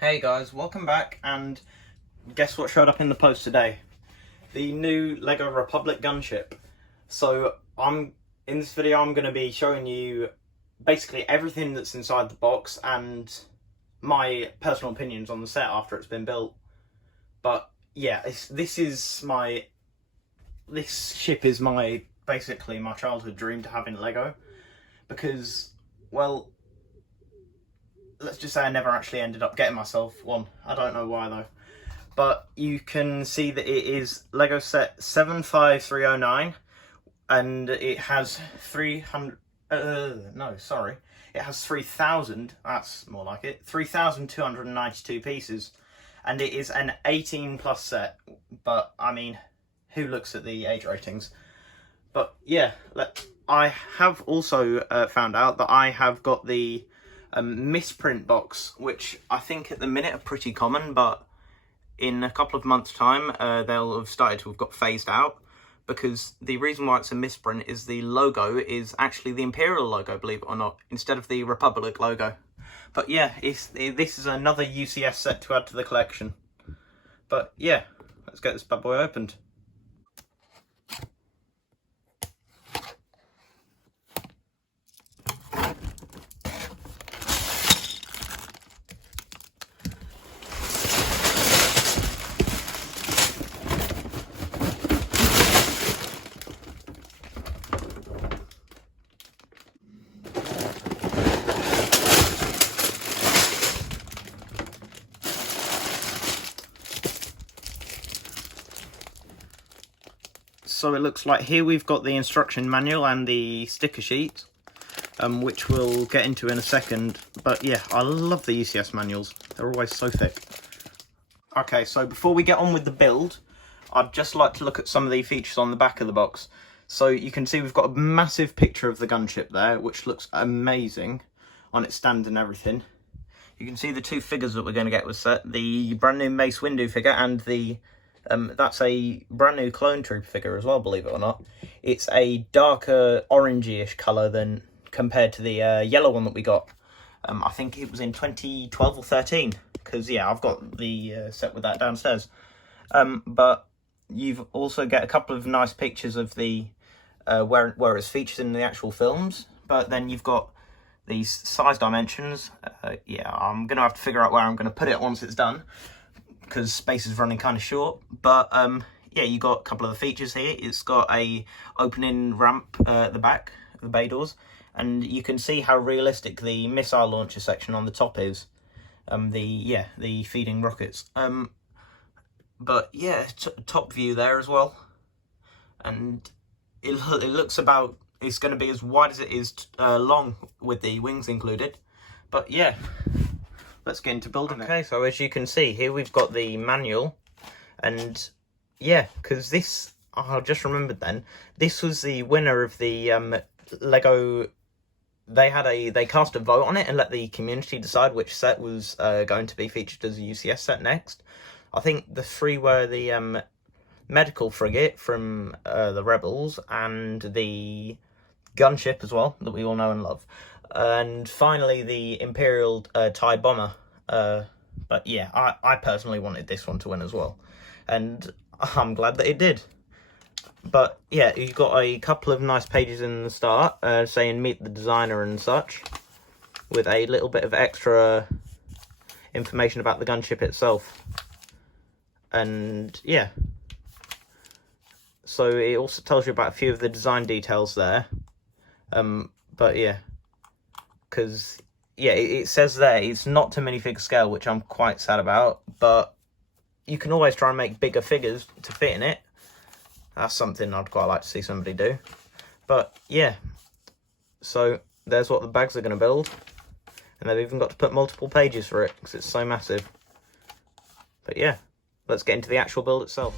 Hey guys, welcome back, and guess what showed up in the post today? The new LEGO Republic Gunship. So in this video I'm going to be showing you basically everything that's inside the box and my personal opinions on the set after it's been built. But yeah, this ship is basically my childhood dream to have in LEGO, because, well, let's just say I never actually ended up getting myself one. I don't know why though. But you can see that it is LEGO set 75309, and it has 300. It has 3,000. That's more like it. 3,292 pieces, and it is an 18+ set. But I mean, who looks at the age ratings? But yeah, I have also found out that I have got the misprint box, which I think at the minute are pretty common, but in a couple of months' time they'll have started to have got phased out, because the reason why it's a misprint is the logo is actually the Imperial logo, believe it or not, instead of the Republic logo. But yeah, this is another UCS set to add to the collection. But yeah, let's get this bad boy opened. So it looks like here we've got the instruction manual and the sticker sheet, which we'll get into in a second. But yeah, I love the UCS manuals. They're always so thick. Okay, so before we get on with the build, I'd just like to look at some of the features on the back of the box. So you can see we've got a massive picture of the gunship there, which looks amazing on its stand and everything. You can see the two figures that we're going to get with set, the brand new Mace Windu figure and the that's a brand new clone troop figure as well, believe it or not. It's a darker orangey-ish colour than compared to the yellow one that we got. I think it was in 2012 or 13, because yeah, I've got the set with that downstairs. But you've also get a couple of nice pictures of the where it's featured in the actual films. But then you've got these size dimensions. Yeah, I'm gonna have to figure out where I'm gonna put it once it's done, because space is running kind of short. But yeah, you got a couple of the features here. It's got a opening ramp at the back of the bay doors, and you can see how realistic the missile launcher section on the top is. The feeding rockets. But yeah, top view there as well, and it looks about, it's going to be as wide as it is long, with the wings included. But yeah, let's get into building it. Okay, so as you can see here, we've got the manual, and yeah, because this, I just remembered then, this was the winner of the LEGO. They cast a vote on it and let the community decide which set was going to be featured as a UCS set next. I think the three were the medical frigate from the Rebels, and the gunship as well, that we all know and love. And finally, the Imperial TIE bomber. But yeah, I personally wanted this one to win as well, and I'm glad that it did. But yeah, you've got a couple of nice pages in the start saying meet the designer and such, with a little bit of extra information about the gunship itself. And yeah, so it also tells you about a few of the design details there. But yeah, because yeah, it says there it's not to minifig scale, which I'm quite sad about, but you can always try and make bigger figures to fit in it. That's something I'd quite like to see somebody do. But yeah, so there's what the bags are going to build, and they've even got to put multiple pages for it because it's so massive. But yeah, let's get into the actual build itself.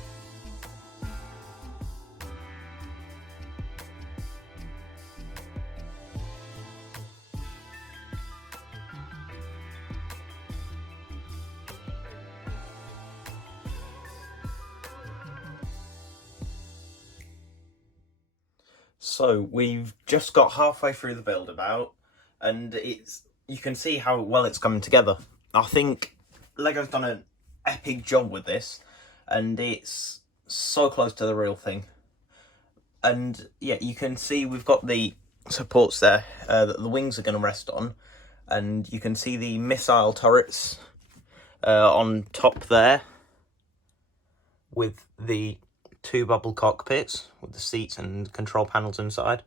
So we've just got halfway through the build about, and you can see how well it's coming together. I think Lego's done an epic job with this, and it's so close to the real thing. And yeah, you can see we've got the supports there that the wings are going to rest on, and you can see the missile turrets on top there, with the 2 bubble cockpits with the seats and control panels inside.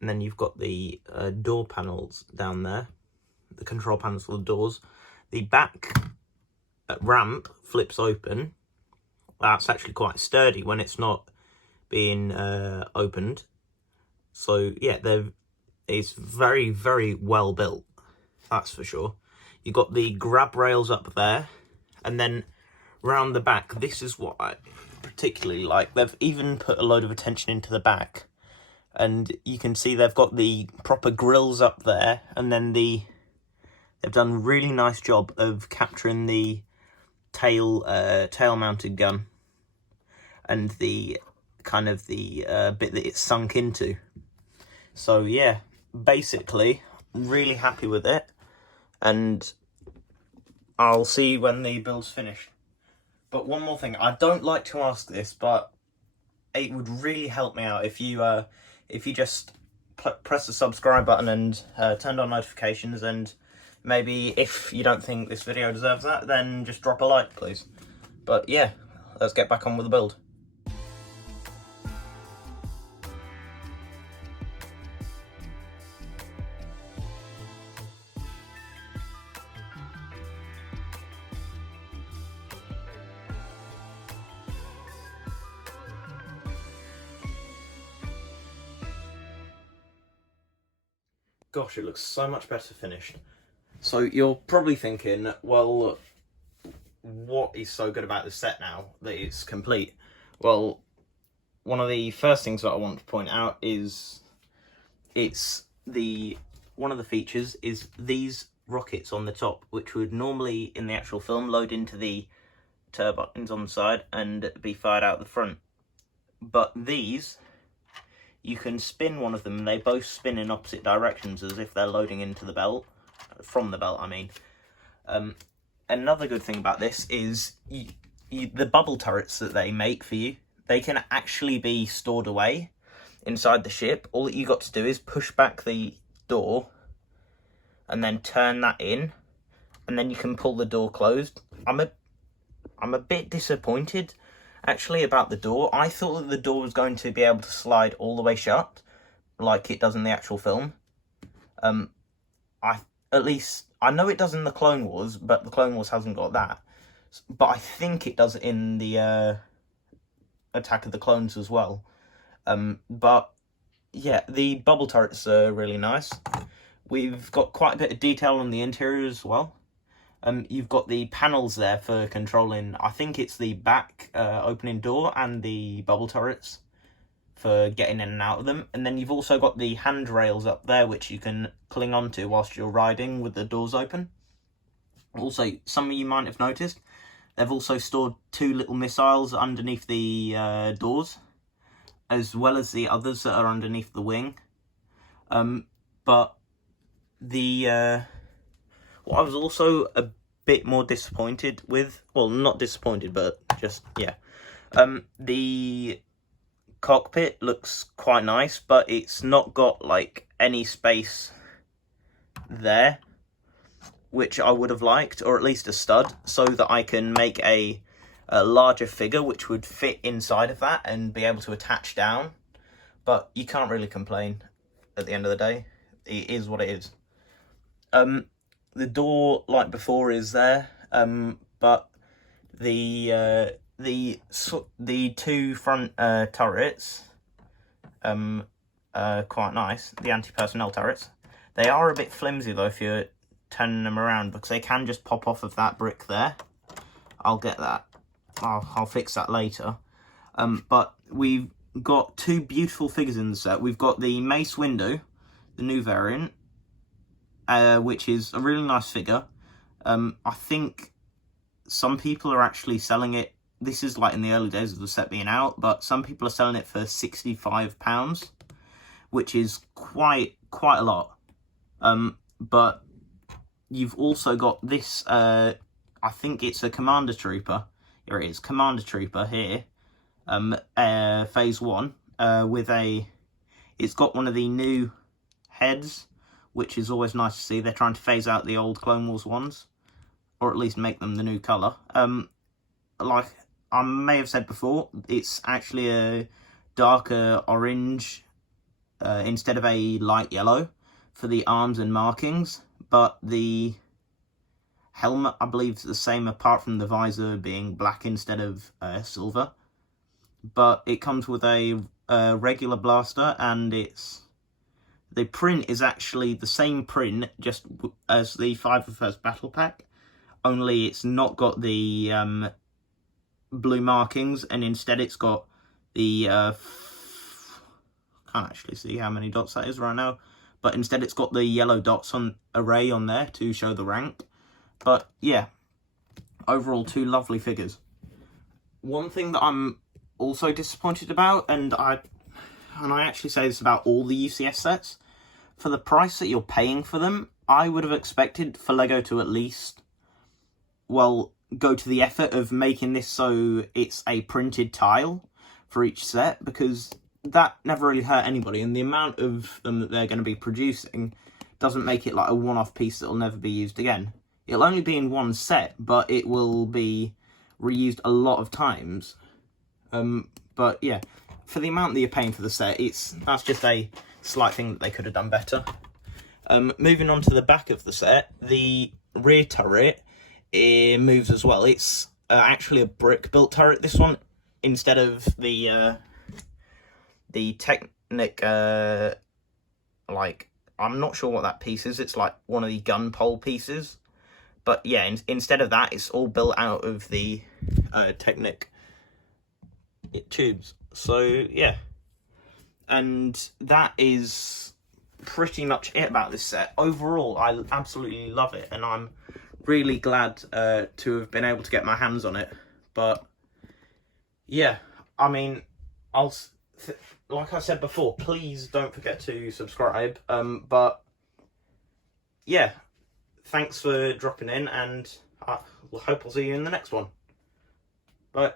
And then you've got the door panels down there, the control panels for the doors. The back ramp flips open. That's actually quite sturdy when it's not being opened. So yeah, it's very, very well built, that's for sure. You've got the grab rails up there, and then round the back, this is what I particularly like. They've even put a load of attention into the back, and you can see they've got the proper grills up there, and then they've done a really nice job of capturing the tail mounted gun and the kind of the bit that it's sunk into. So yeah, basically really happy with it, and I'll see when the build's finished. But one more thing, I don't like to ask this, but it would really help me out if you just press the subscribe button and turn on notifications, and maybe if you don't think this video deserves that, then just drop a like, please. But yeah, let's get back on with the build. Gosh, it looks so much better finished. So you're probably thinking, well, what is so good about this set now that it's complete? Well, one of the first things that I want to point out is one of the features is these rockets on the top, which would normally in the actual film load into the turbines on the side and be fired out the front. But these, you can spin one of them, and they both spin in opposite directions as if they're loading into the belt, from the belt, I mean. Another good thing about this is the bubble turrets that they make for you, they can actually be stored away inside the ship. All that you got to do is push back the door and then turn that in, and then you can pull the door closed. I'm a bit disappointed actually about the door. I thought that the door was going to be able to slide all the way shut like it does in the actual film. I know it does in the Clone Wars, but the Clone Wars hasn't got that. But I think it does in the Attack of the Clones as well. But yeah, the bubble turrets are really nice. We've got quite a bit of detail on the interior as well. You've got the panels there for controlling, I think it's the back opening door and the bubble turrets for getting in and out of them. And then you've also got the handrails up there, which you can cling onto whilst you're riding with the doors open. Also, some of you might have noticed, they've also stored 2 little missiles underneath the doors, as well as the others that are underneath the wing. But what I was also a bit more disappointed with, well, not disappointed, but just, yeah. The cockpit looks quite nice, but it's not got, like, any space there, which I would have liked, or at least a stud, so that I can make a larger figure which would fit inside of that and be able to attach down. But you can't really complain at the end of the day. It is what it is. The door, like before, is there, but the 2 front turrets are quite nice. The anti-personnel turrets. They are a bit flimsy though if you're turning them around, because they can just pop off of that brick there. I'll get that. I'll fix that later. But we've got 2 beautiful figures in the set. We've got the Mace Windu, the new variant, which is a really nice figure. I think some people are actually selling it. This is like in the early days of the set being out, but some people are selling it for £65, which is quite a lot. But you've also got this, I I think it's a Commander Trooper. Here it is, Commander Trooper here. Phase 1 with a... It's got one of the new heads, which is always nice to see. They're trying to phase out the old Clone Wars ones, or at least make them the new colour. Like I may have said before, it's actually a darker orange instead of a light yellow for the arms and markings, but the helmet, I believe, is the same, apart from the visor being black instead of silver. But it comes with a regular blaster, and the print is actually the same print just as the 501st Battle Pack, only it's not got the blue markings, and instead it's got the can't actually see how many dots that is right now, but instead it's got the yellow dots on array on there to show the rank. But yeah, overall 2 lovely figures. One thing that I'm also disappointed about, and I actually say this about all the UCS sets, for the price that you're paying for them, I would have expected for LEGO to at least, well, go to the effort of making this so it's a printed tile for each set, because that never really hurt anybody, and the amount of them that they're going to be producing doesn't make it like a one-off piece that will never be used again. It'll only be in one set, but it will be reused a lot of times. But yeah, for the amount that you're paying for the set, that's just a slight thing that they could have done better. Moving on to the back of the set, the rear turret, it moves as well. It's actually a brick-built turret, this one, instead of the Technic, like, I'm not sure what that piece is. It's like one of the gun pole pieces. But yeah, instead of that, it's all built out of the Technic tubes. So yeah, and that is pretty much it about this set. Overall, I absolutely love it, and I'm really glad to have been able to get my hands on it. But yeah, I mean, like I said before, please don't forget to subscribe. But yeah, thanks for dropping in, and I hope I'll see you in the next one. Bye.